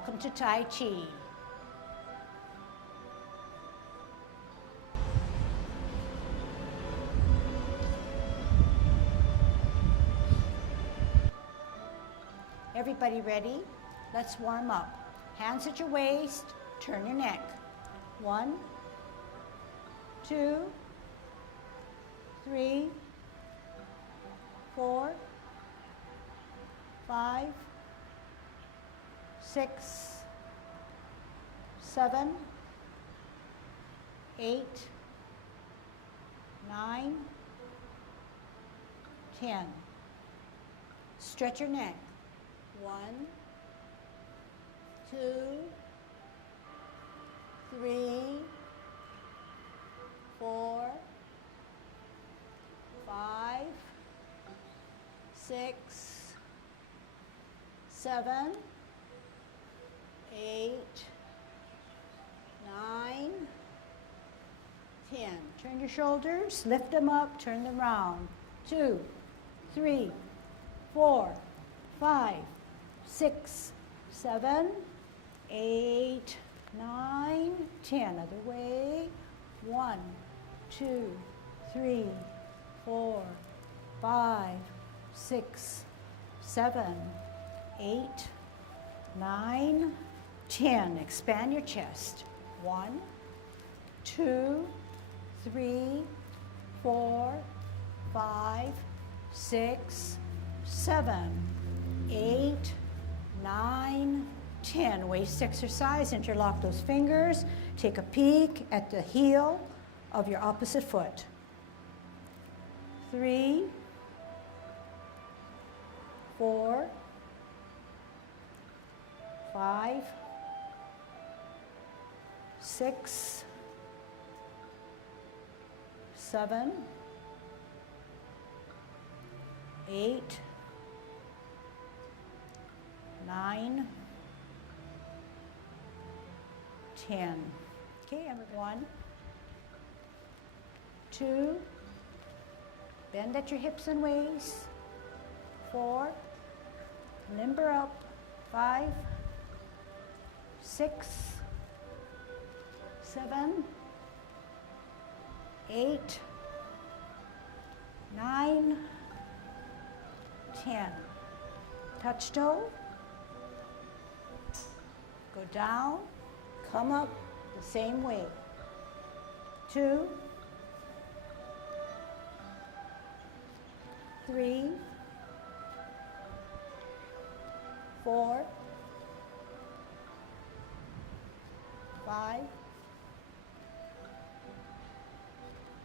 Welcome to Tai Chi. Everybody ready? Let's warm up. Hands at your waist, turn your neck. 1, 2, 3, 4, 5, 6, 7, 8, 9, 10. Stretch your neck. 1, 2, 3, 4, 5, 6, 7, 8, 9, 10. Turn your shoulders, lift them up, turn them round. 2, 3, 4, 5, 6, 7, 8, 9, 10. Other way. 1, 2, 3, 4, 5, 6, 7, 8, 9, 10. Expand your chest. 1, 2, 3, 4, 5, 6, 7, 8, 9, 10. Waist exercise. Interlock those fingers. Take a peek at the heel of your opposite foot. 3, 4, 5, 6, 7, 8, 9, 10. Okay, everyone. 2, bend at your hips and waist. 4, limber up. 5, 6, 7, 8, 9, 10. Touch toe. Go down, come up the same way. 2, 3, 4, 5,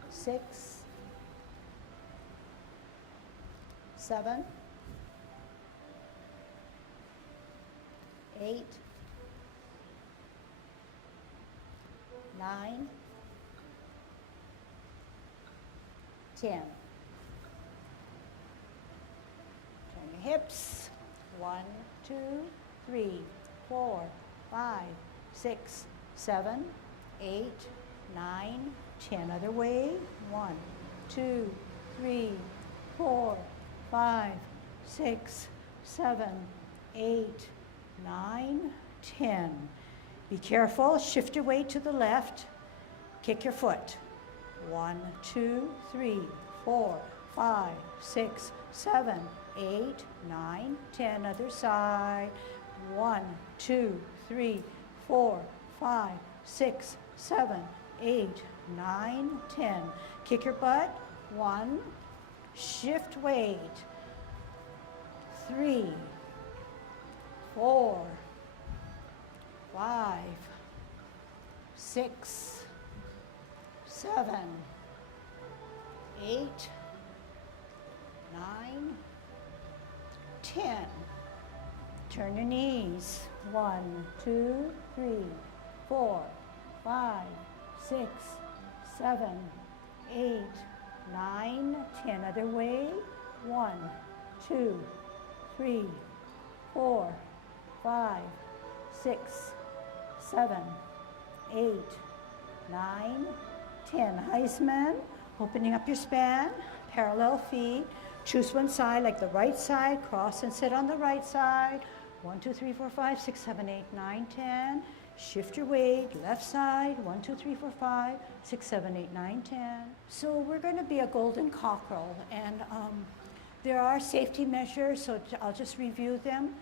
6, 7, 8, 9, 10. Turn your hips. 1, 2, 3, 4, 5, 6, 7, 8, 9, 10. Other way. 1, 2, 3, 4, 5, 6, 7, 8, 9, 10. Be careful. Shift your weight to the left. Kick your foot. 1, 2, 3, 4, 5, 6, 7, 8, 9, 10. Other side. 1, 2, 3, 4, 5, 6, 7, 8, 9, 10. Kick your butt. 1. Shift weight. 3, 4, 5, 6, 7, 8, 9, 10. Turn your knees. 1, 2, 3, 4, 5, 6, 7, 8, 9, 10. Other way. 1, 2, 3, 4, 5, 6, 7, 8, 9, 10. Heisman, opening up your span, parallel feet. Choose one side, like the right side, cross and sit on the right side. 1, 2, 3, 4, 5, 6, 7, 8, 9, 10. Shift your weight, left side, 1, 2, 3, 4, 5, 6, 7, 8, 9, 10. So we're going to be a golden cockerel, and there are safety measures, so I'll just review them.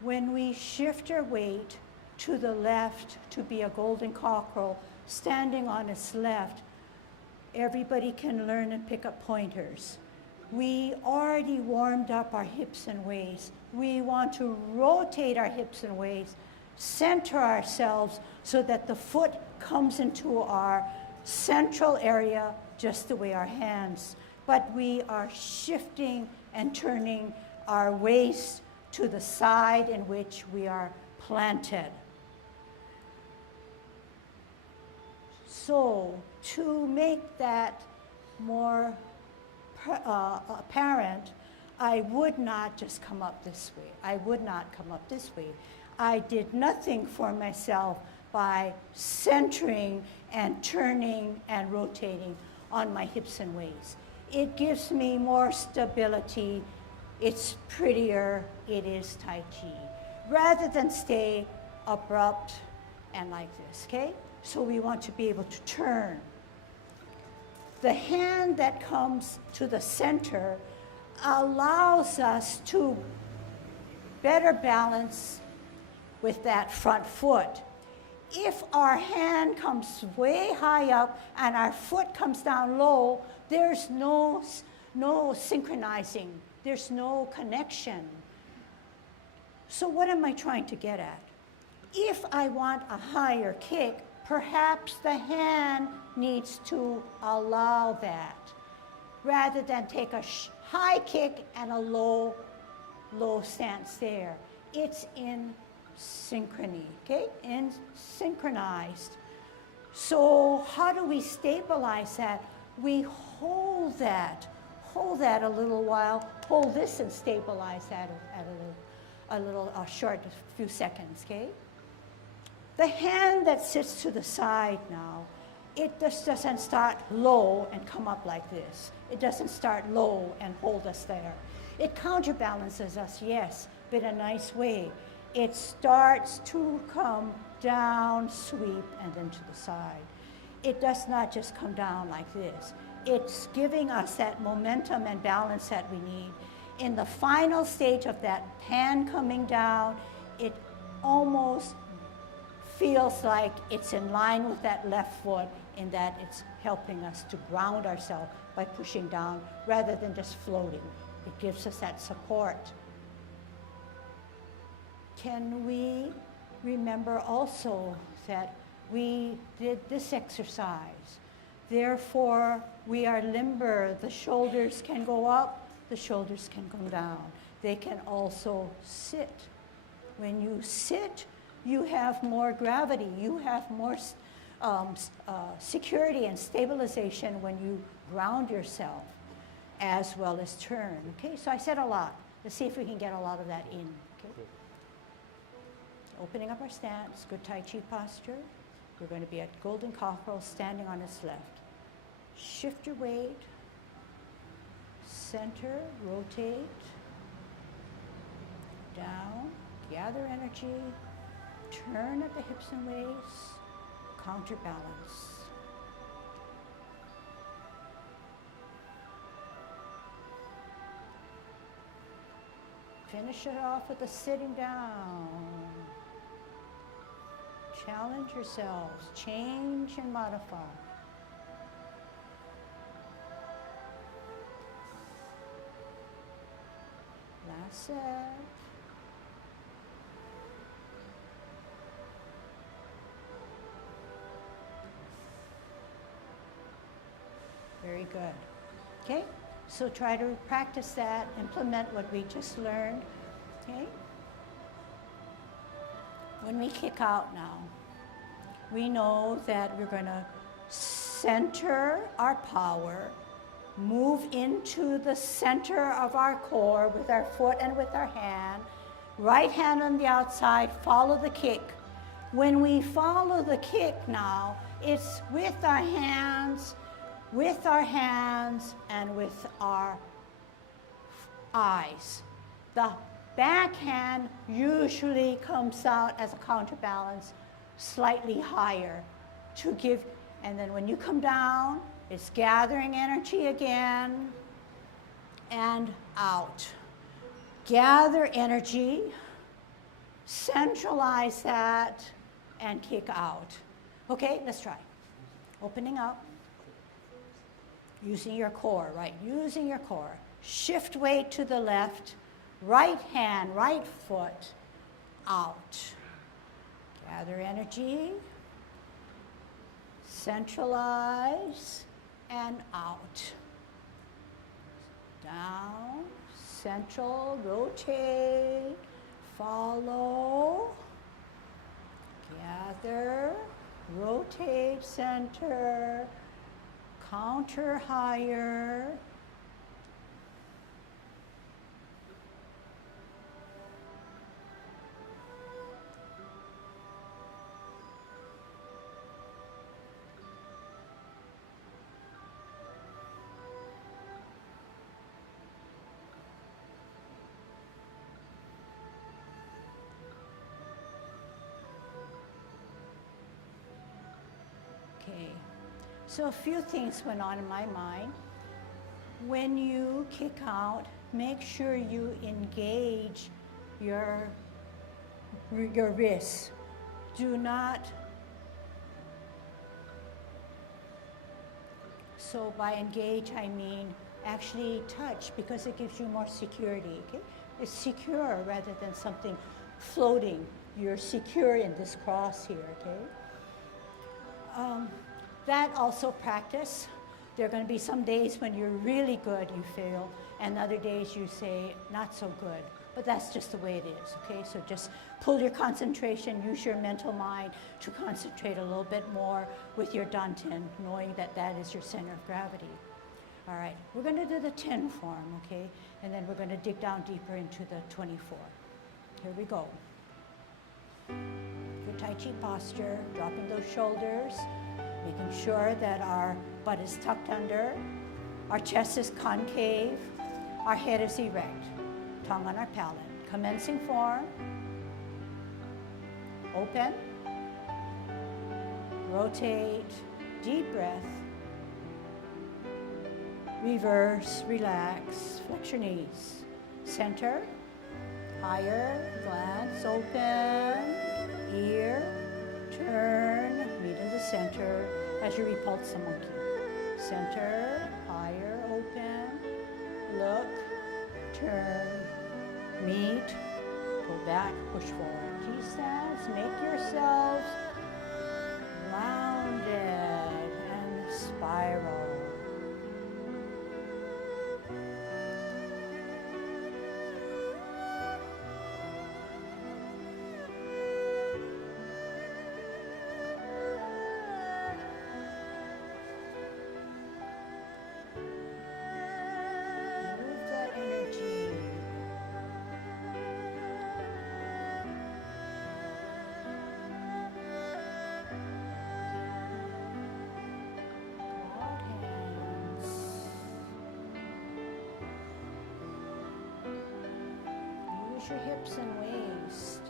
When we shift our weight to the left to be a golden cockerel, standing on its left, everybody can learn and pick up pointers. We already warmed up our hips and waist. We want to rotate our hips and waist, center ourselves so that the foot comes into our central area just the way our hands. But we are shifting and turning our waist to the side in which we are planted. So to make that more apparent, I would not just come up this way. I would not come up this way. I did nothing for myself by centering and turning and rotating on my hips and waist. It gives me more stability. It's prettier. It is Tai Chi. Rather than stay abrupt and like this, okay? So we want to be able to turn. The hand that comes to the center allows us to better balance with that front foot. If our hand comes way high up and our foot comes down low, there's no synchronizing. There's no connection. So what am I trying to get at? If I want a higher kick, perhaps the hand needs to allow that, rather than take a high kick and a low stance there. It's in synchrony, okay? In synchronized. So how do we stabilize that? We hold that a little while, hold this and stabilize that at a short few seconds, okay? The hand that sits to the side now, it just doesn't start low and come up like this. It doesn't start low and hold us there. It counterbalances us, yes, but in a nice way. It starts to come down, sweep, and then to the side. It does not just come down like this. It's giving us that momentum and balance that we need. In the final stage of that hand coming down, it almost feels like it's in line with that left foot in that it's helping us to ground ourselves by pushing down rather than just floating. It gives us that support. Can we remember also that we did this exercise? Therefore, we are limber. The shoulders can go up, the shoulders can go down. They can also sit. When you sit, you have more gravity. You have more security and stabilization when you ground yourself as well as turn. Okay, so I said a lot. Let's see if we can get a lot of that in. Okay. Opening up our stance, good Tai Chi posture. We're going to be at golden cockerel standing on its left. Shift your weight, center, rotate, down, gather energy, turn at the hips and waist, counterbalance. Finish it off with a sitting down. Challenge yourselves, change and modify. Last set. Very good. Okay, so try to practice that, implement what we just learned. Okay. When we kick out now, we know that we're going to center our power, move into the center of our core with our foot and with our hand. Right hand on the outside, follow the kick. When we follow the kick now, it's with our hands and with our eyes. The Backhand usually comes out as a counterbalance slightly higher to give, and then when you come down, it's gathering energy again and out. Gather energy, centralize that, and kick out. Okay, let's try. Opening up, using your core, right? Using your core. Shift weight to the left, right hand, right foot, out. Gather energy, centralize, and out. Down, central, rotate, follow, gather, rotate, center, counter higher. Okay, so a few things went on in my mind. When you kick out, make sure you engage your wrists. Do not, so by engage I mean actually touch, because it gives you more security, okay? It's secure rather than something floating. You're secure in this cross here, okay? That also practice. There are going to be some days when you're really good, you feel, and other days you say, not so good. But that's just the way it is, okay? So just pull your concentration, use your mental mind to concentrate a little bit more with your dantian, knowing that that is your center of gravity. All right, we're going to do the 10 form, okay? And then we're going to dig down deeper into the 24. Here we go. Your Tai Chi posture, dropping those shoulders, making sure that our butt is tucked under, our chest is concave, our head is erect, tongue on our palate. Commencing form, open, rotate, deep breath, reverse, relax, flex your knees, center, higher, glance, open, ear, turn, meet in the center as you repulse the monkey. Center, higher, open, look, turn, meet, pull back, push forward. T-stance, make yourselves rounded and spiral. Your hips and waist.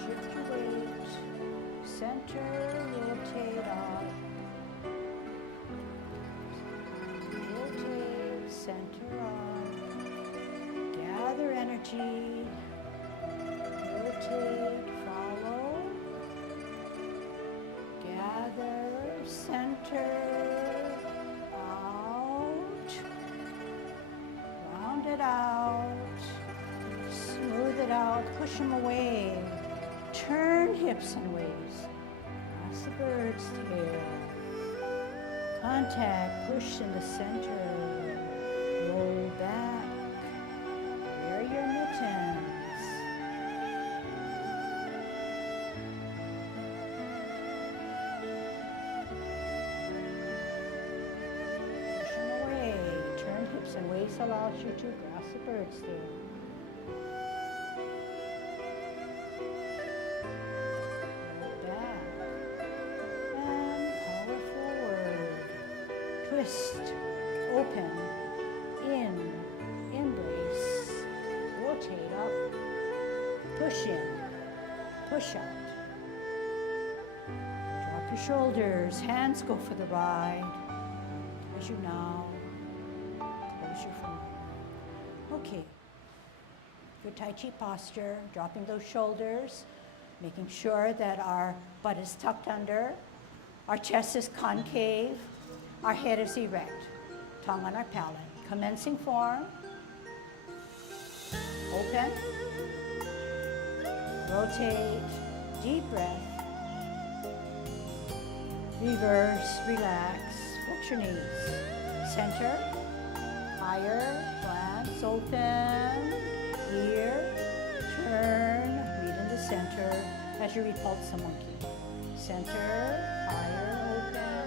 Shift your weight, center, rotate up. Center on, gather energy, rotate, follow, gather, center, out, round it out, smooth it out, push them away, turn hips and waist, that's the bird's tail, contact, push in the center. Roll back, wear your mittens. Push them away, turn allows you to grasp the bird still. Back and power forward. Twist, open, in, embrace, rotate up, push in, push out. Drop your shoulders, hands go for the ride. As you now close your phone. Okay, for Tai Chi posture, dropping those shoulders, making sure that our butt is tucked under, our chest is concave, our head is erect, tongue on our palate. Commencing form, open, rotate, deep breath, reverse, relax, flex your knees, center, higher, glance, open, here, turn, meet in the center as you repulse the monkey. Center, higher, open,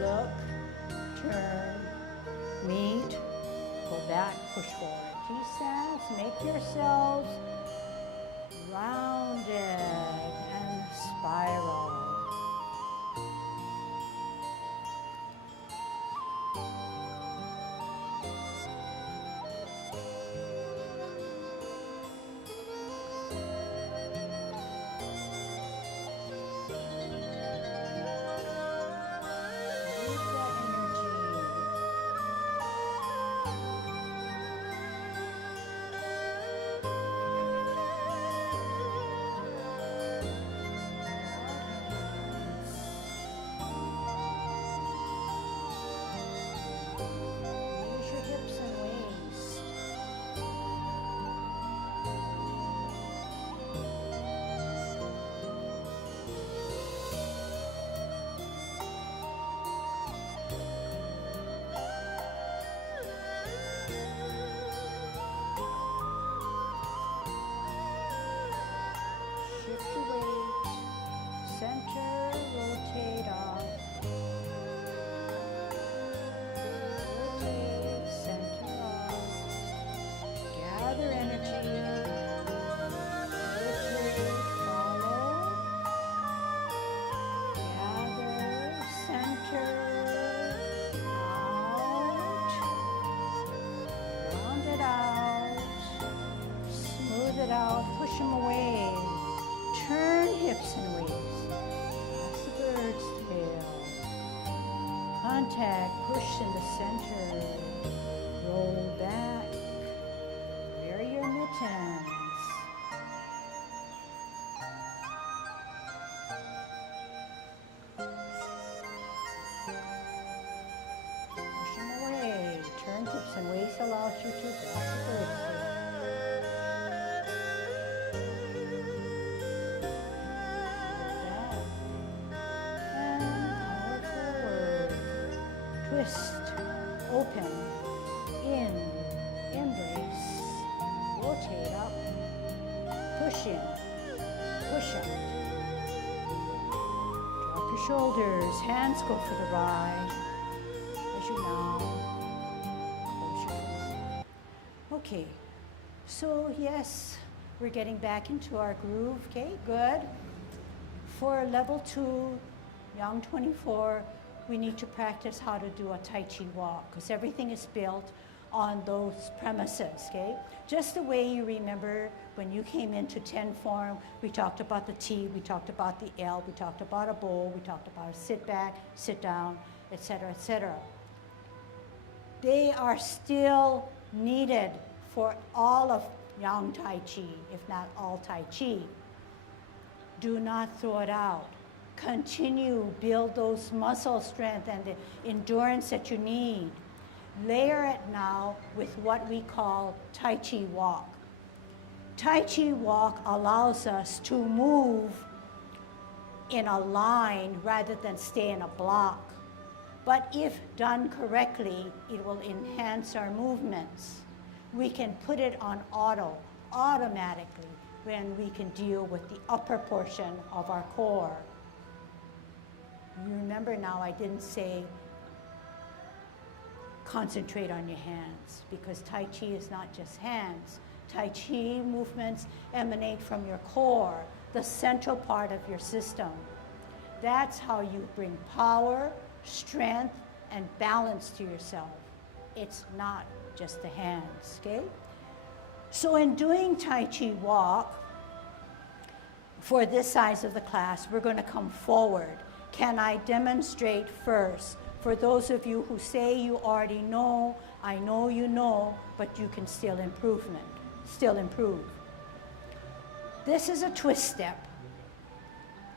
look, turn, meet, go back, push forward. T-stance, make yourselves rounded and spiral. Center, rotate up. Rotate, center up. Gather energy. Rotate, follow. Gather, center, out. Round it out. Smooth it out, push them away. Turn hips and waist. That's the bird's tail. Contact, push in the center. Roll back. Wear your mittens. Push them away. Turn hips and waist allows you to grasp the bird's tail. Twist, open, in, embrace, rotate up, push in, push out. Drop your shoulders, hands go for the ride. As you now close your eyes. Okay, so yes, we're getting back into our groove. Okay, good. For level 2, young 24, we need to practice how to do a Tai Chi walk because everything is built on those premises, okay? Just the way you remember when you came into 10 form, we talked about the T, we talked about the L, we talked about a bowl, we talked about a sit back, sit down, etc., etc. They are still needed for all of yang Tai Chi, if not all Tai Chi. Do not throw it out. Continue, build those muscle strength and the endurance that you need. Layer it now with what we call Tai Chi Walk. Tai Chi Walk allows us to move in a line rather than stay in a block. But if done correctly, it will enhance our movements. We can put it on automatically, when we can deal with the upper portion of our core. You remember now I didn't say concentrate on your hands, because Tai Chi is not just hands. Tai Chi movements emanate from your core, the central part of your system. That's how you bring power, strength, and balance to yourself. It's not just the hands, okay? So in doing Tai Chi Walk, for this size of the class, we're going to come forward. Can I demonstrate first? For those of you who say you already know, I know you know, but you can still improve. This is a twist step.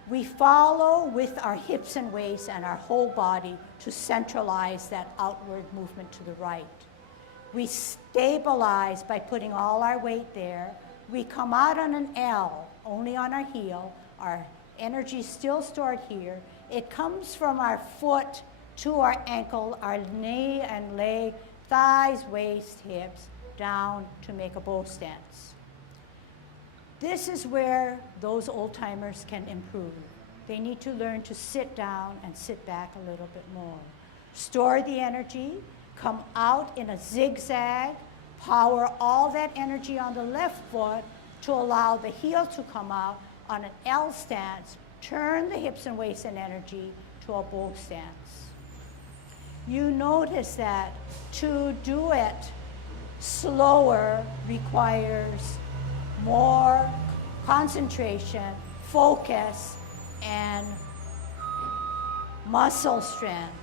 We follow with our hips and waists and our whole body to centralize that outward movement to the right. We stabilize by putting all our weight there. We come out on an L, only on our heel. Our energy is still stored here. It comes from our foot to our ankle, our knee and leg, thighs, waist, hips, down to make a bow stance. This is where those old timers can improve. They need to learn to sit down and sit back a little bit more. Store the energy, come out in a zigzag, power all that energy on the left foot to allow the heel to come out on an L stance, turn the hips and waist and energy to a bow stance. You notice that to do it slower requires more concentration, focus, and muscle strength.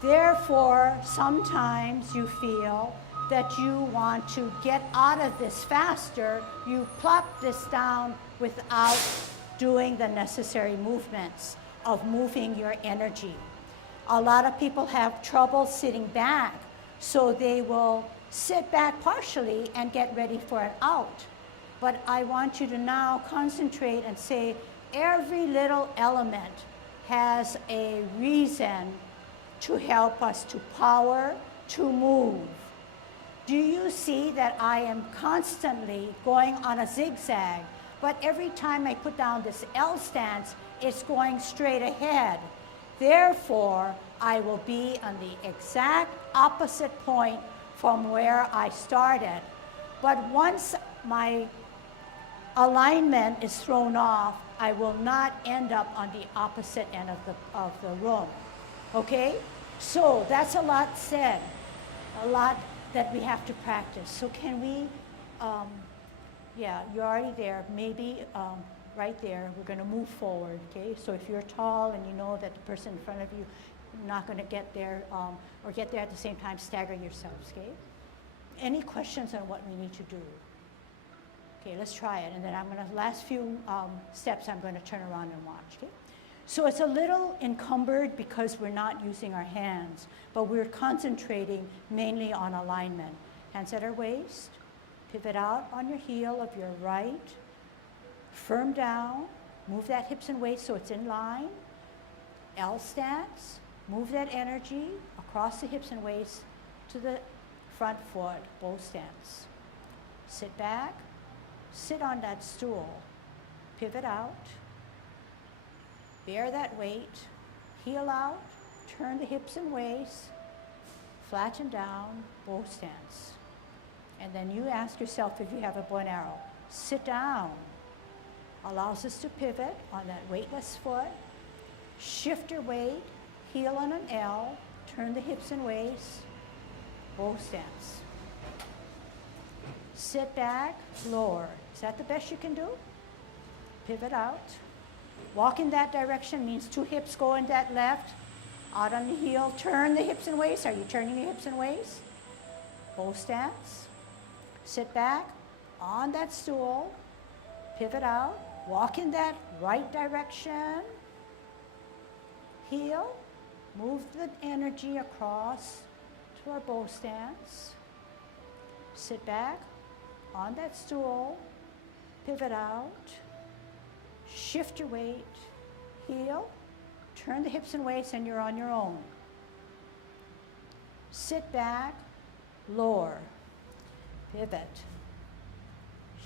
Therefore, sometimes you feel that you want to get out of this faster. You plop this down without doing the necessary movements of moving your energy. A lot of people have trouble sitting back, so they will sit back partially and get ready for an out. But I want you to now concentrate and say every little element has a reason to help us to power, to move. Do you see that I am constantly going on a zigzag, but every time I put down this L stance, it's going straight ahead. Therefore, I will be on the exact opposite point from where I started. But once my alignment is thrown off, I will not end up on the opposite end of the room. Okay? So that's a lot said, a lot that we have to practice. So can we, yeah, you're already there. Maybe right there, we're going to move forward, okay? So if you're tall and you know that the person in front of you is not going to get there or get there at the same time, stagger yourselves, okay? Any questions on what we need to do? Okay, let's try it. And then I'm going to, last few steps, I'm going to turn around and watch, okay? So it's a little encumbered because we're not using our hands, but we're concentrating mainly on alignment. Hands at our waist, pivot out on your heel of your right, firm down, move that hips and waist so it's in line. L stance, move that energy across the hips and waist to the front foot, bow stance. Sit back, sit on that stool, pivot out, bear that weight, heel out, turn the hips and waist, flatten down, bow stance. And then you ask yourself if you have a bow and arrow. Sit down. Allows us to pivot on that weightless foot. Shift your weight, heel on an L, turn the hips and waist, bow stance. Sit back, lower. Is that the best you can do? Pivot out. Walk in that direction means two hips go in that left. Out on the heel, turn the hips and waist. Are you turning your hips and waist? Bow stance. Sit back on that stool. Pivot out. Walk in that right direction. Heel. Move the energy across to our bow stance. Sit back on that stool. Pivot out. Shift your weight. Heel. Turn the hips and waist and you're on your own. Sit back. Lower. Pivot.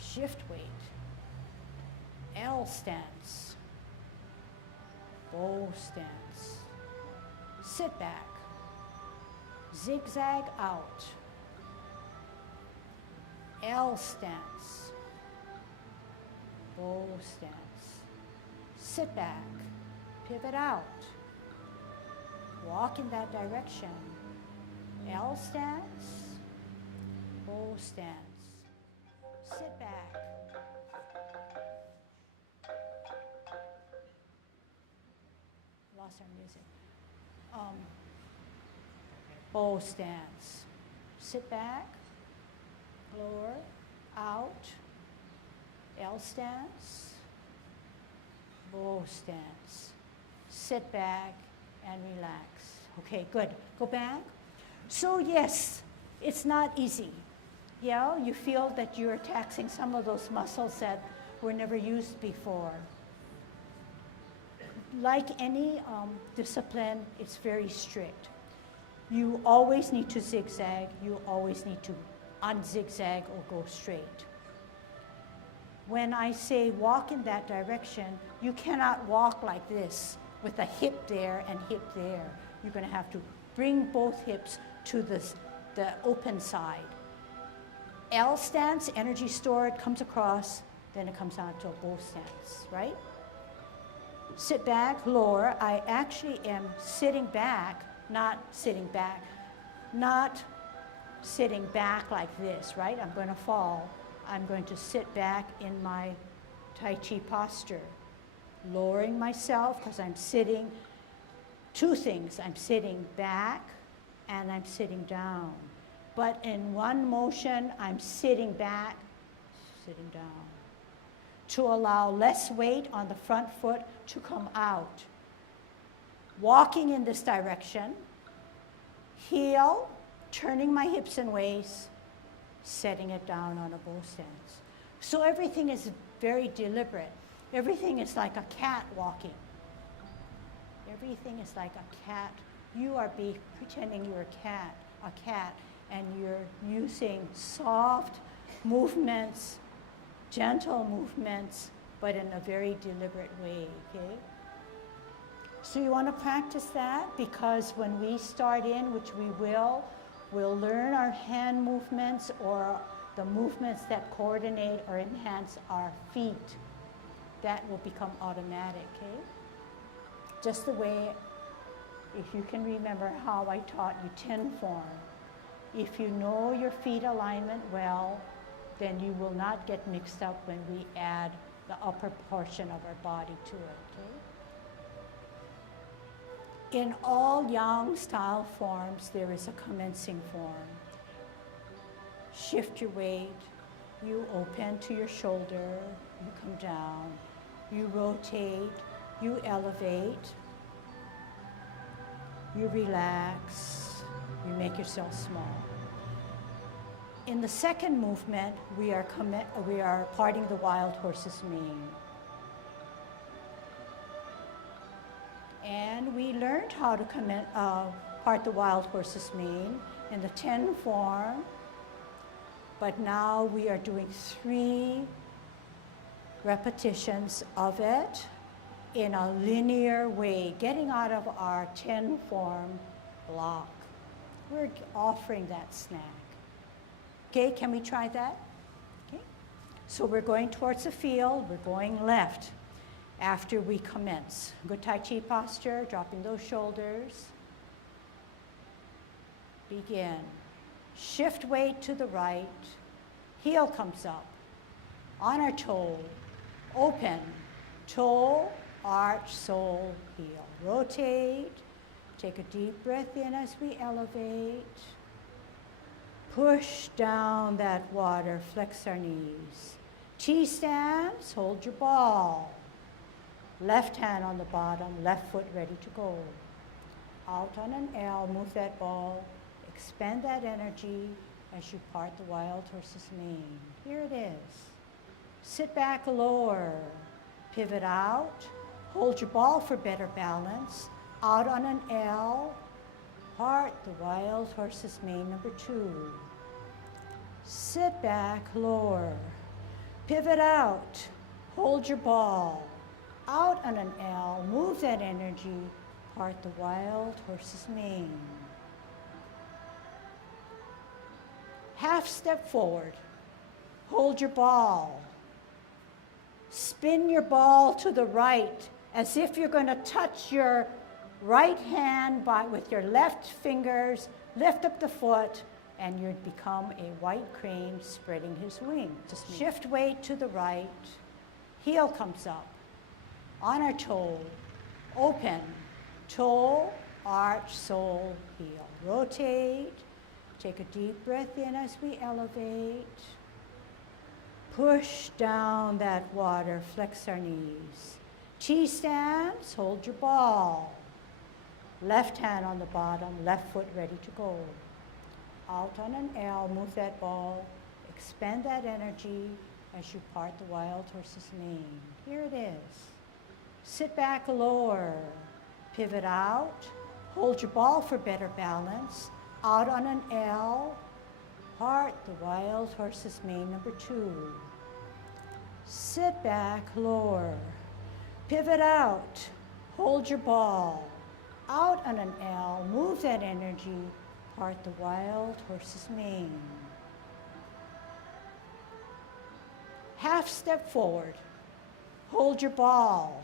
Shift weight. L stance. Bow stance. Sit back. zigzag out, L stance, bow stance, sit back, pivot out, walk in that direction, L stance, bow stance, sit back, lost our music, bow stance, sit back, lower, out, L stance, bow stance, sit back and relax. Okay, good. Go back. So yes, it's not easy. Yeah, you feel that you're taxing some of those muscles that were never used before. Like any discipline, it's very strict. You always need to zigzag. You always need to unzigzag or go straight. When I say walk in that direction, you cannot walk like this with a hip there and hip there. You're going to have to bring both hips to the open side. L stance, energy stored, comes across, then it comes out to a bow stance, right? Sit back, lower. I actually am sitting back, not sitting back like this, right? I'm going to fall. I'm going to sit back in my Tai Chi posture, lowering myself because I'm sitting, two things. I'm sitting back and I'm sitting down. But in one motion, I'm sitting back, sitting down, to allow less weight on the front foot to come out. Walking in this direction, heel, turning my hips and waist, setting it down on a bow stance. So everything is very deliberate. Everything is like a cat walking. Everything is like a cat. You are pretending you're a cat, and you're using soft movements, gentle movements, but in a very deliberate way, okay? So you want to practice that, because when we start in, which we will, we'll learn our hand movements or the movements that coordinate or enhance our feet. That will become automatic, okay? Just the way, if you can remember how I taught you 10 form. If you know your feet alignment well, then you will not get mixed up when we add the upper portion of our body to it, okay? In all yang style forms, there is a commencing form. Shift your weight, you open to your shoulder, you come down, you rotate, you elevate, you relax, you make yourself small. In the second movement, we are parting the wild horse's mane. And we learned how to part the wild horse's mane in the 10 form, but now we are doing 3 repetitions of it in a linear way, getting out of our 10 form block. We're offering that snack. Okay, can we try that? Okay. So we're going towards the field, we're going left after we commence. Good Tai Chi posture, dropping those shoulders. Begin. Shift weight to the right, heel comes up, on our toe, open, toe, arch, sole, heel. Rotate, take a deep breath in as we elevate. Push down that water, flex our knees. T-stance, hold your ball. Left hand on the bottom, left foot ready to go. Out on an L, move that ball, expand that energy as you part the wild horse's mane. Here it is. Sit back, lower, pivot out, hold your ball for better balance. Out on an L, part the wild horse's mane, number 2. Sit back, lower, pivot out, hold your ball. Out on an L, move that energy, part the wild horse's mane. Half step forward. Hold your ball. Spin your ball to the right as if you're going to touch your right hand with your left fingers. Lift up the foot, and you'd become a white crane spreading his wings. Just shift weight to the right. Heel comes up. On our toe. Open. Toe, arch, sole, heel. Rotate. Take a deep breath in as we elevate. Push down that water, flex our knees. T-stance, hold your ball. Left hand on the bottom, left foot ready to go. Out on an L, move that ball. Expend that energy as you part the wild horse's mane. Here it is. Sit back, lower. Pivot out. Hold your ball for better balance. Out on an L. Part the wild horse's mane, number 2. Sit back, lower. Pivot out. Hold your ball. Out on an L. Move that energy. Part the wild horse's mane. Half step forward. Hold your ball.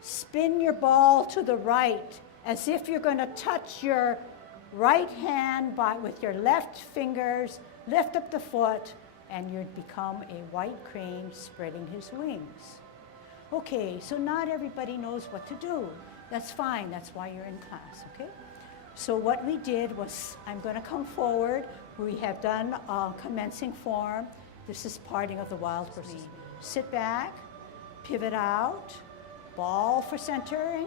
Spin your ball to the right as if you're going to touch your right hand with your left fingers. Lift up the foot, and you'd become a white crane spreading his wings. Okay, so not everybody knows what to do. That's fine, that's why you're in class, okay? So what we did was, I'm going to come forward. We have done commencing form. This is parting of the wild horse's. Sit back, pivot out, ball for centering,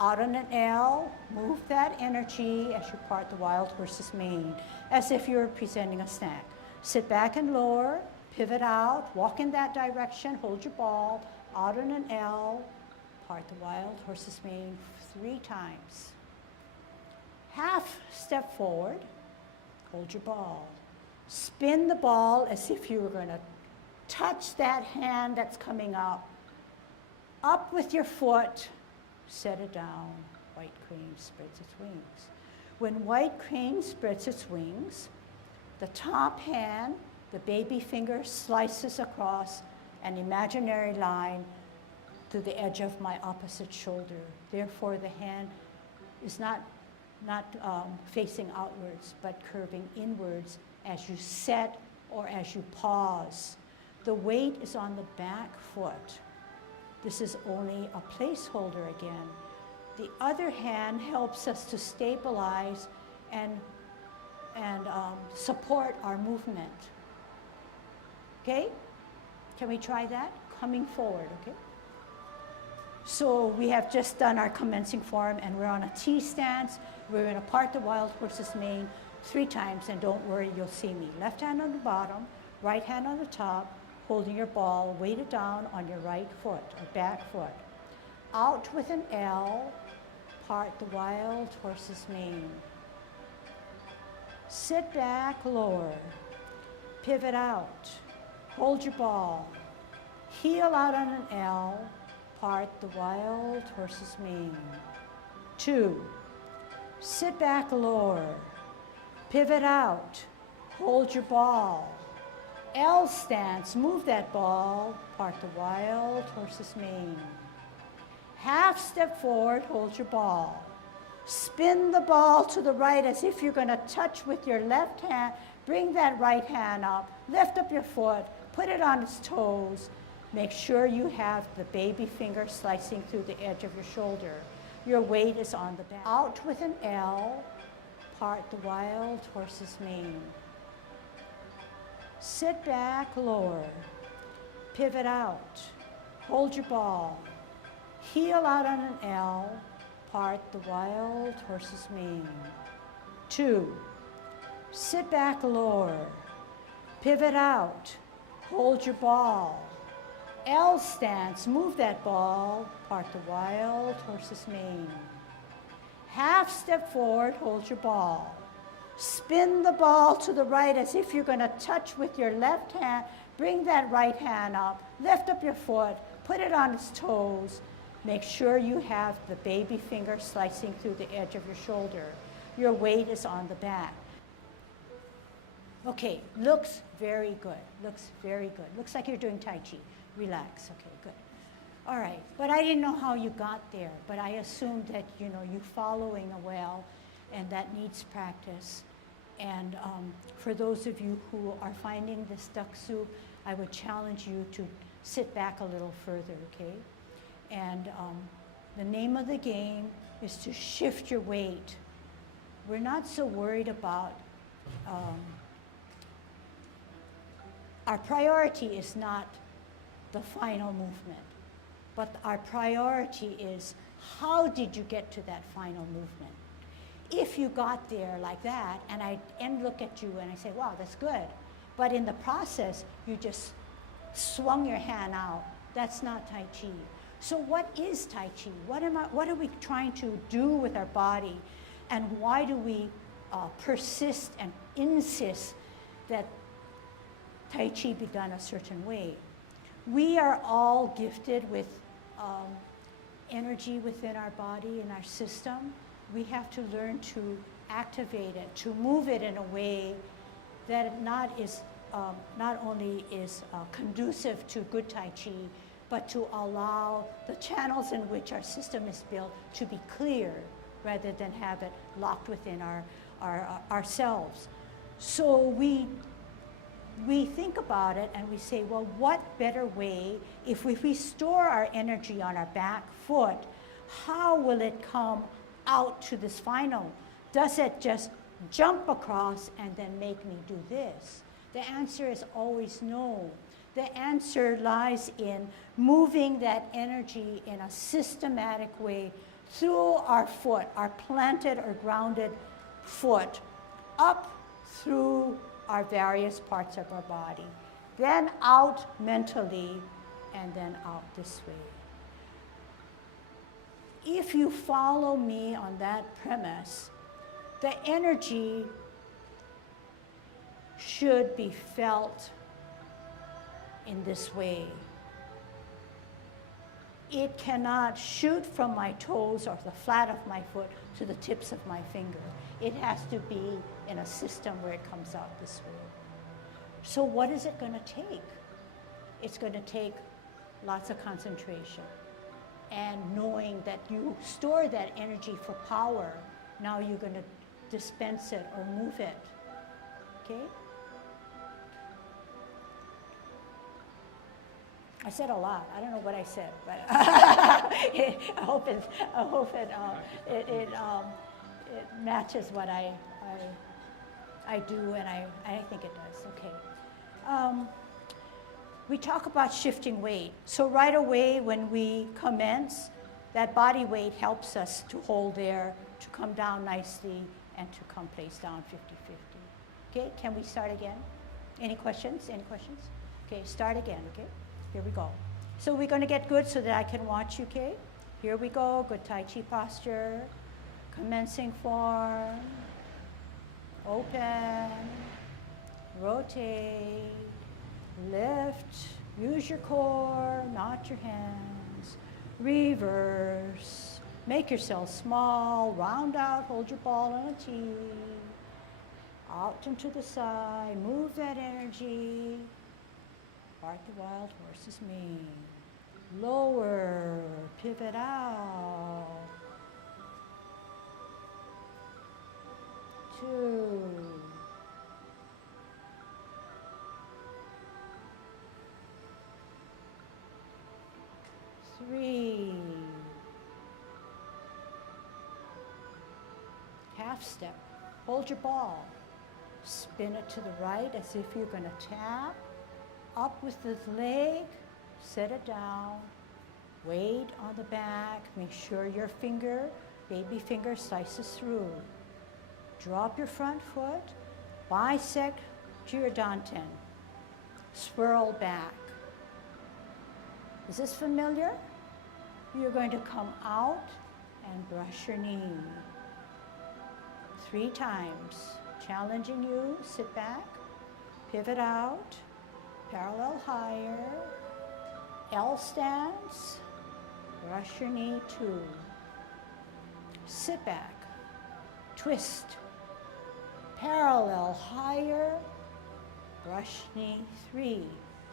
out on an L, move that energy as you part the wild horse's mane, as if you're presenting a snack. Sit back and lower, pivot out, walk in that direction, hold your ball, out on an L, part the wild horse's mane 3 times. Half step forward, hold your ball. Spin the ball as if you were going to touch that hand that's coming up. Up with your foot, set it down. White crane spreads its wings. When white crane spreads its wings, the top hand, the baby finger, slices across an imaginary line to the edge of my opposite shoulder. Therefore, the hand is not facing outwards, but curving inwards as you set or as you pause. The weight is on the back foot. This is only a placeholder again. The other hand helps us to stabilize and support our movement. Okay? Can we try that? Coming forward, okay? So we have just done our commencing form, and we're on a T stance. We're going to part the wild horse's mane 3 times, and don't worry, you'll see me. Left hand on the bottom, right hand on the top, holding your ball weighted down on your right foot or back foot. Out with an L, part the wild horse's mane. Sit back, lower, pivot out, hold your ball, heel out on an L, part the wild horse's mane. 2, sit back, lower, pivot out, hold your ball. L stance, move that ball, part the wild horse's mane. Half step forward, hold your ball. Spin the ball to the right as if you're going to touch with your left hand. Bring that right hand up, lift up your foot, put it on its toes. Make sure you have the baby finger slicing through the edge of your shoulder. Your weight is on the back. Out with an L, part the wild horse's mane. Sit back, lower, pivot out, hold your ball, heel out on an L, part the wild horse's mane. 2, sit back, lower, pivot out, hold your ball. L stance, move that ball, part the wild horse's mane. Half step forward, hold your ball. Spin the ball to the right as if you're going to touch with your left hand. Bring that right hand up, lift up your foot, put it on its toes. Make sure you have the baby finger slicing through the edge of your shoulder. Your weight is on the back. Okay, looks very good. Looks very good. Looks like you're doing Tai Chi. Relax. Okay, good. All right, but I didn't know how you got there, but I assumed that, you know, you're following well, and that needs practice. And for those of you who are finding this duck soup, I would challenge you to sit back a little further, okay? And the name of the game is to shift your weight. We're not so worried about, our priority is not the final movement, but our priority is how did you get to that final movement? If you got there like that, and look at you and I say, wow, that's good, but in the process, you just swung your hand out, that's not Tai Chi. So what is Tai Chi? What are we trying to do with our body? And why do we persist and insist that Tai Chi be done a certain way? We are all gifted with energy within our body and our system. We have to learn to activate it, to move it in a way that it not only is conducive to good Tai Chi, but to allow the channels in which our system is built to be clear rather than have it locked within ourselves. So we think about it and we say, well, what better way, if we store our energy on our back foot, how will it come out to this final? Does it just jump across and then make me do this? The answer is always no. The answer lies in moving that energy in a systematic way through our foot, our planted or grounded foot, up through our various parts of our body, then out mentally, and then out this way. If you follow me on that premise, the energy should be felt in this way. It cannot shoot from my toes or the flat of my foot to the tips of my finger. It has to be in a system where it comes out this way. So what is it going to take? It's going to take lots of concentration and knowing that you store that energy for power. Now you're going to dispense it or move it. Okay? I said a lot. I don't know what I said, but I hope it matches what I do, and I think it does. Okay. We talk about shifting weight. So right away when we commence, that body weight helps us to hold there, to come down nicely, and to come place down 50-50. Okay, can we start again? Any questions? Any questions? Okay, start again, okay? Here we go. So we're going to get good so that I can watch you, okay? Here we go, good Tai Chi posture. Commencing form. Open. Rotate. Lift. Use your core, not your hands. Reverse. Make yourself small. Round out. Hold your ball on a tee. Out and to the side. Move that energy. Part the wild horse's mane. Lower, pivot out. 2. 3. Half step. Hold your ball. Spin it to the right as if you're going to tap. Up with the leg, set it down, weight on the back, make sure your finger, baby finger slices through. Drop your front foot, bisect to your danten, swirl back. Is this familiar? You're going to come out and brush your knee. 3 times, challenging you, sit back, pivot out, parallel higher, L stance, brush your knee 2. Sit back, twist, parallel higher, brush knee, 3.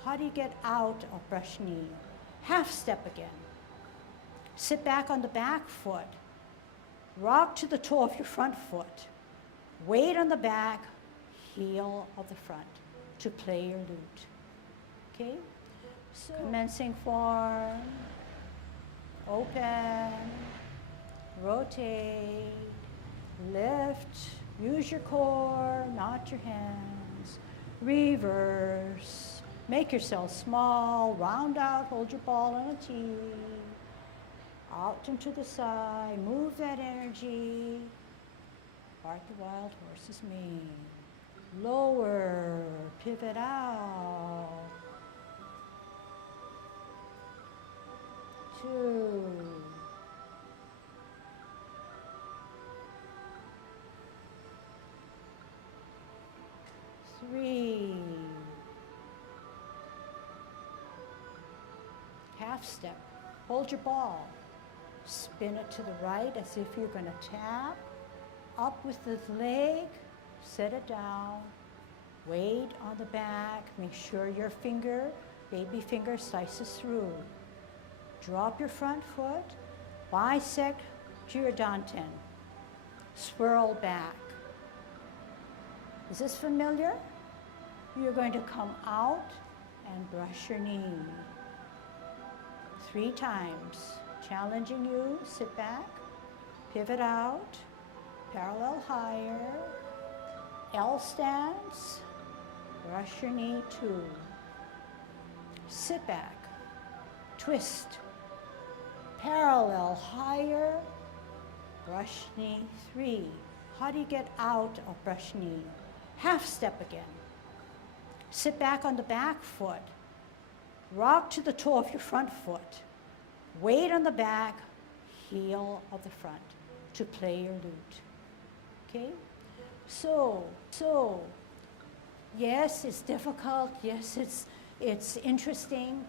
How do you get out of brush knee? Half step again. Sit back on the back foot. Rock to the toe of your front foot. Weight on the back, heel of the front to play your lute. Okay? So commencing form, open, rotate, lift, use your core, not your hands, reverse, make yourself small, round out, hold your ball on a tee, out and to the side, move that energy, part the wild horse's mane, lower, pivot out, 2, 3, half step, hold your ball, spin it to the right as if you're going to tap, up with the leg, set it down, weight on the back, make sure your finger, baby finger slices through. Drop your front foot, bisect to your danten, swirl back. Is this familiar? You're going to come out and brush your knee. 3 times, challenging you, sit back, pivot out, parallel higher, L stance, brush your knee 2. Sit back, twist, parallel higher, brush knee 3. How do you get out of brush knee? Half step again. Sit back on the back foot. Rock to the toe of your front foot. Weight on the back, heel of the front to play your lute. Okay? So, yes, it's difficult. Yes, it's interesting,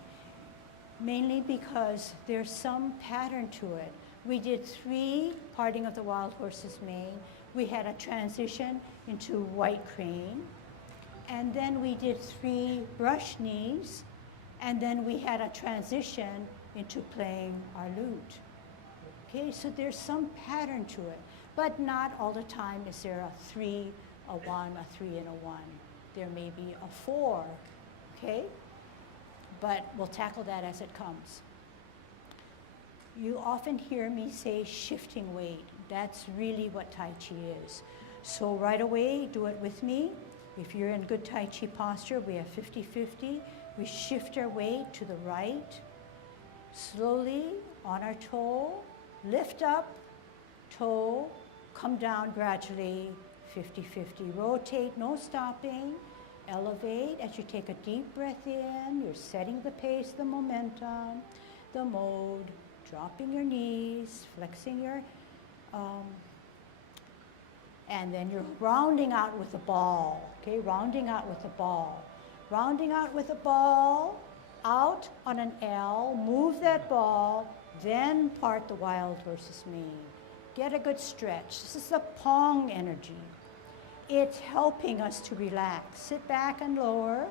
mainly because there's some pattern to it. We did 3 parting of the wild horse's mane. We had a transition into white crane. And then we did 3 brush knees. And then we had a transition into playing our lute. Okay, so there's some pattern to it. But not all the time is there a 3, a 1, a 3, and a 1. There may be a 4, okay? But we'll tackle that as it comes. You often hear me say shifting weight. That's really what Tai Chi is. So right away, do it with me. If you're in good Tai Chi posture, we have 50-50. We shift our weight to the right. Slowly, on our toe, lift up, toe, come down gradually, 50-50. Rotate, no stopping. Elevate as you take a deep breath in. You're setting the pace, the momentum, the mode, dropping your knees, flexing your, and then you're rounding out with the ball, okay? Rounding out with the ball. Rounding out with the ball, out on an L, move that ball, then part the wild horse's mane. Get a good stretch. This is the Pong energy. It's helping us to relax. Sit back and lower,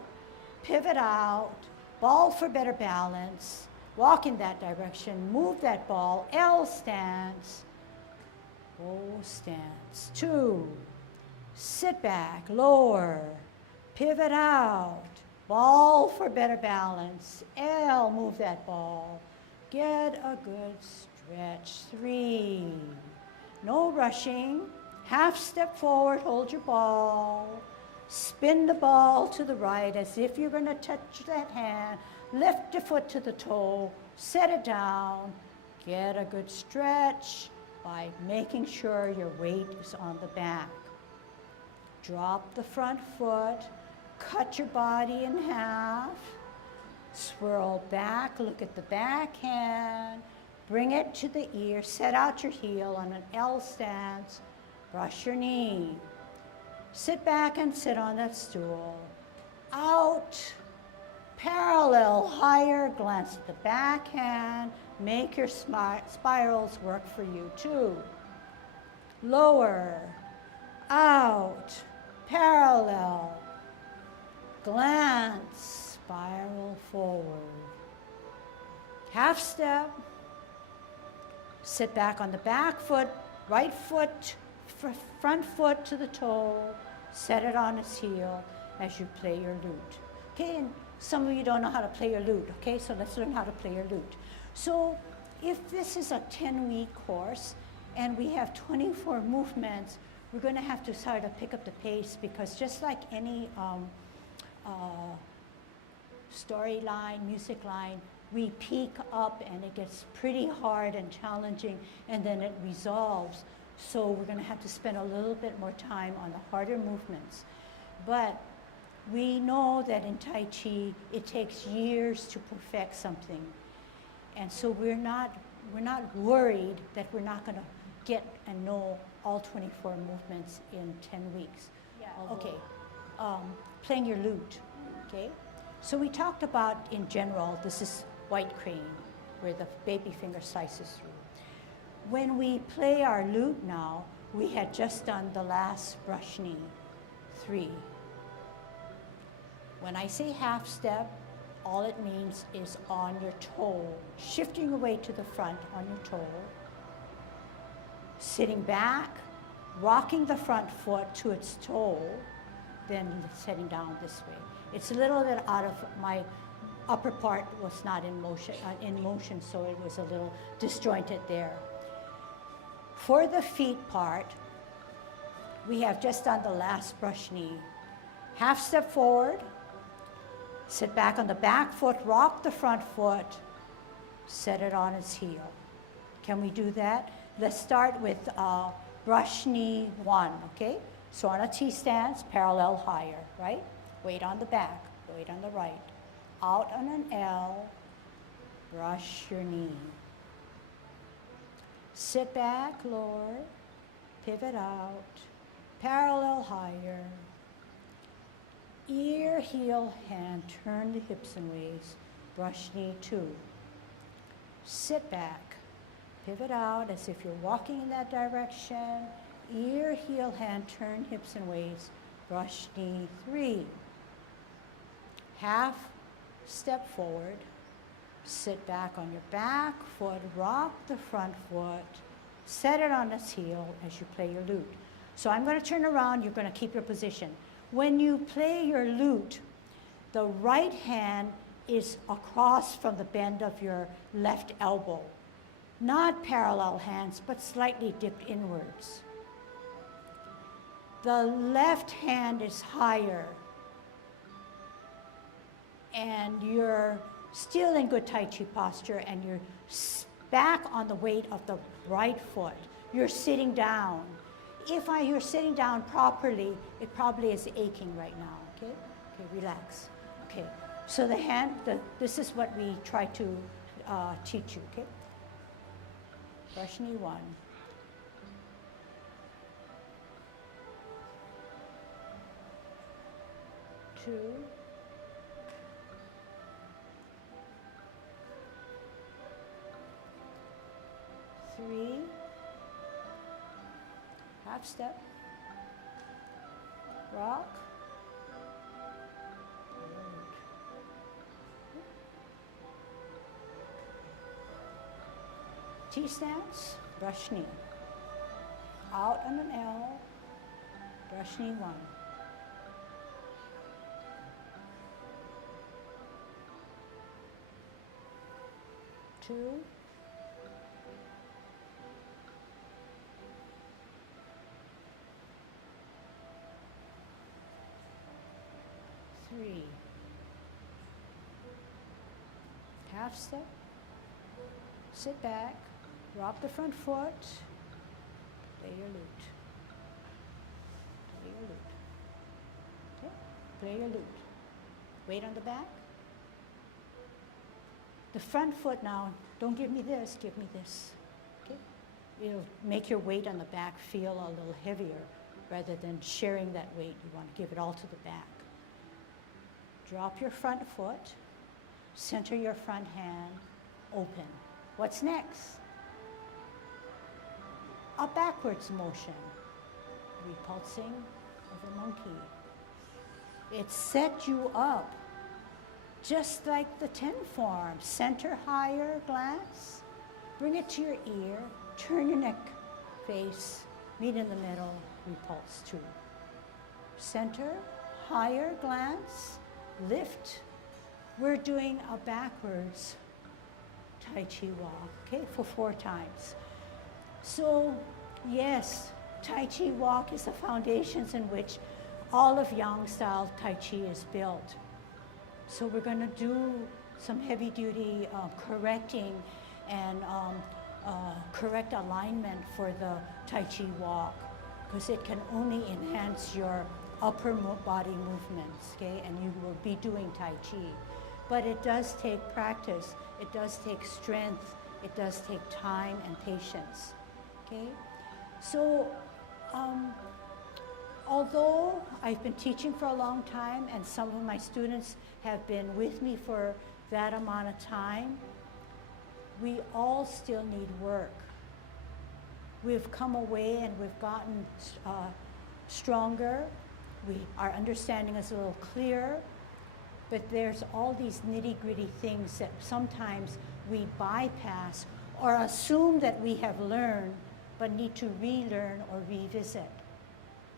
pivot out, ball for better balance, walk in that direction, move that ball, L stance, O stance. 2, sit back, lower, pivot out, ball for better balance, L, move that ball, get a good stretch. 3, no rushing. Half step forward, hold your ball. Spin the ball to the right as if you're going to touch that hand. Lift your foot to the toe, set it down. Get a good stretch by making sure your weight is on the back. Drop the front foot, cut your body in half. Swirl back, look at the back hand. Bring it to the ear, set out your heel on an L stance. Brush your knee. Sit back and sit on that stool. Out, parallel, higher, glance at the backhand. Make your spirals work for you too. Lower, out, parallel. glance, spiral forward. Half step, sit back on the back foot, right foot, front foot to the toe, set it on its heel as you play your lute. Okay, and some of you don't know how to play your lute, okay, so let's learn how to play your lute. So if this is a 10-week course and we have 24 movements, we're going to have to sort of pick up the pace, because just like any storyline, music line, we peak up and it gets pretty hard and challenging, and then it resolves. So we're going to have to spend a little bit more time on the harder movements. But we know that in Tai Chi, it takes years to perfect something. And so we're not worried that we're not going to get and know all 24 movements in 10 weeks. Yeah. Okay, playing your lute, okay? So we talked about, in general, this is white crane, where the baby finger slices through. When we play our lute now, we had just done the last brush knee, 3. When I say half step, all it means is on your toe, shifting away to the front on your toe, sitting back, rocking the front foot to its toe, then setting down this way. It's a little bit out of my upper part was not in motion, so it was a little disjointed there. For the feet part, we have just done the last brush knee. Half step forward, sit back on the back foot, rock the front foot, set it on its heel. Can we do that? Let's start with brush knee 1, okay? So on a T stance, parallel higher, right? Weight on the back, weight on the right. Out on an L, brush your knee. Sit back, lower, pivot out, parallel higher. Ear, heel, hand, turn the hips and waist, brush knee 2. Sit back, pivot out as if you're walking in that direction. Ear, heel, hand, turn hips and waist, brush knee 3. Half step forward, sit back on your back foot, rock the front foot, set it on its heel as you play your lute. So I'm going to turn around, you're going to keep your position. When you play your lute, the right hand is across from the bend of your left elbow. Not parallel hands, but slightly dipped inwards. The left hand is higher, and you're still in good Tai Chi posture, and you're back on the weight of the right foot. You're sitting down. If you're sitting down properly, it probably is aching right now, okay? Okay, relax. Okay, so the hand, this is what we try to teach you, okay? Brush knee 1. Two. 3. Half step. Rock. T stance, brush knee. Out on an L, brush knee 1. 2. 3. Half step. Sit back. Rock the front foot. Play your lute. Play your lute. Okay. Play your lute. Weight on the back. The front foot now, don't give me this, give me this. Okay? It'll make your weight on the back feel a little heavier rather than sharing that weight. You want to give it all to the back. Drop your front foot, center your front hand, open. What's next? A backwards motion, repulsing of a monkey. It sets you up, just like the 10 form. Center higher glance, bring it to your ear, turn your neck, face, meet in the middle, repulse 2. Center, higher glance, lift. We're doing a backwards Tai Chi Walk, okay, for 4 times. So, yes, Tai Chi Walk is the foundations in which all of Yang style Tai Chi is built. So we're going to do some heavy duty correcting and correct alignment for the Tai Chi Walk, because it can only enhance your upper body movements, okay, and you will be doing Tai Chi. But it does take practice, it does take strength, it does take time and patience, okay? So, although I've been teaching for a long time and some of my students have been with me for that amount of time, we all still need work. We've come away and we've gotten stronger. Our understanding is a little clearer, but there's all these nitty-gritty things that sometimes we bypass or assume that we have learned, but need to relearn or revisit,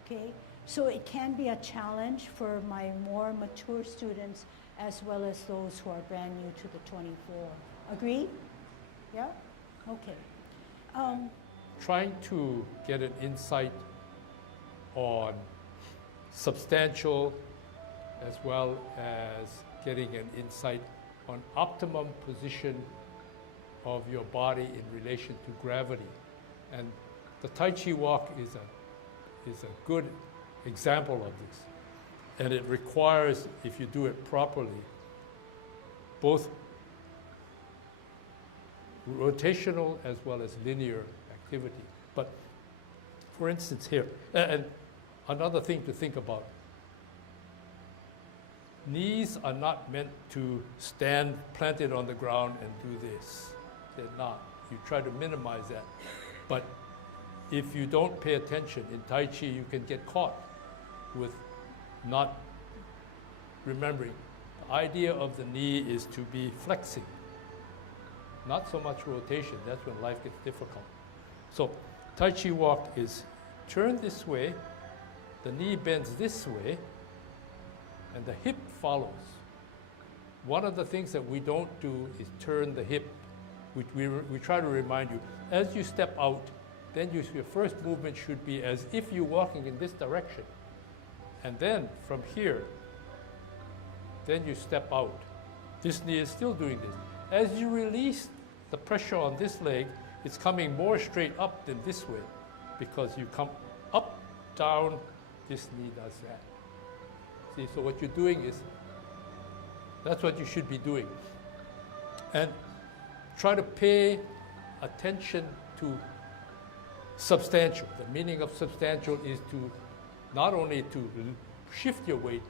okay? So it can be a challenge for my more mature students as well as those who are brand new to the 24. Agree? Yeah? Okay. Trying to get an insight on substantial as well as getting an insight on optimum position of your body in relation to gravity. And the Tai Chi Walk is a good example of this. And it requires, if you do it properly, both rotational as well as linear activity. But for instance here, and another thing to think about, knees are not meant to stand planted on the ground and do this. They're not. You try to minimize that. But if you don't pay attention in Tai Chi, you can get caught with not remembering. The idea of the knee is to be flexing, not so much rotation. That's when life gets difficult. So Tai Chi Walk is turn this way, the knee bends this way, and the hip follows. One of the things that we don't do is turn the hip, which we try to remind you. As you step out, then your first movement should be as if you're walking in this direction. And then from here, then you step out. This knee is still doing this. As you release the pressure on this leg, it's coming more straight up than this way, because you come up, down, this knee does that. See, so what you're doing is, that's what you should be doing. And try to pay attention to substantial. The meaning of substantial is to not only to shift your weight,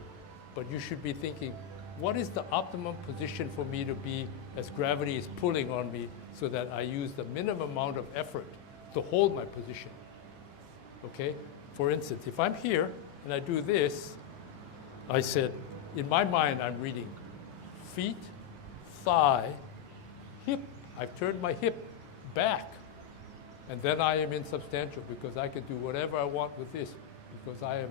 but you should be thinking, what is the optimum position for me to be as gravity is pulling on me so that I use the minimum amount of effort to hold my position, okay? For instance, if I'm here and I do this, I said, in my mind, I'm reading feet, thigh, hip. I've turned my hip back. And then I am in substantial because I can do whatever I want with this because I am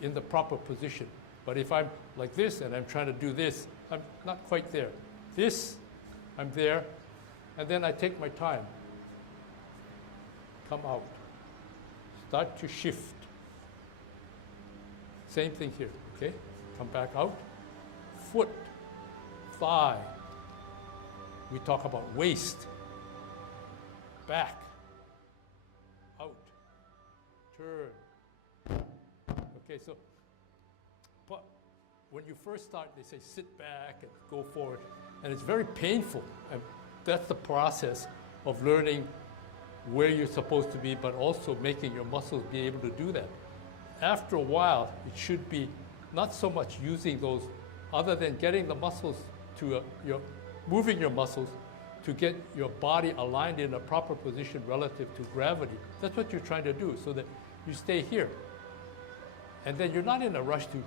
in the proper position. But if I'm like this and I'm trying to do this, I'm not quite there. This, I'm there, and then I take my time. Come out. Start to shift. Same thing here, okay? Come back out. Foot, thigh. We talk about waist, back, out, turn. Okay, so, but when you first start, they say sit back and go forward, and it's very painful. And that's the process of learning where you're supposed to be, but also making your muscles be able to do that. After a while, it should be not so much using those, other than getting the muscles to, moving your muscles to get your body aligned in a proper position relative to gravity. That's what you're trying to do, so that you stay here. And then you're not in a rush to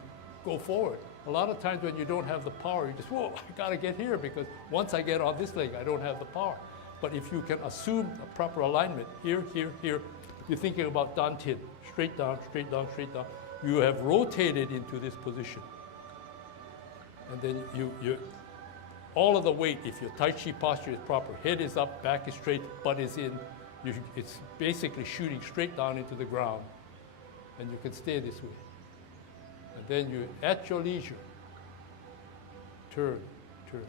go forward. A lot of times when you don't have the power, you just, whoa, I gotta get here because once I get on this leg, I don't have the power. But if you can assume a proper alignment, here, here, here, you're thinking about dantian, straight down, straight down, straight down. You have rotated into this position. And then you all of the weight, if your Tai Chi posture is proper, head is up, back is straight, butt is in, it's basically shooting straight down into the ground. And you can stay this way. And then you, at your leisure, turn, turn.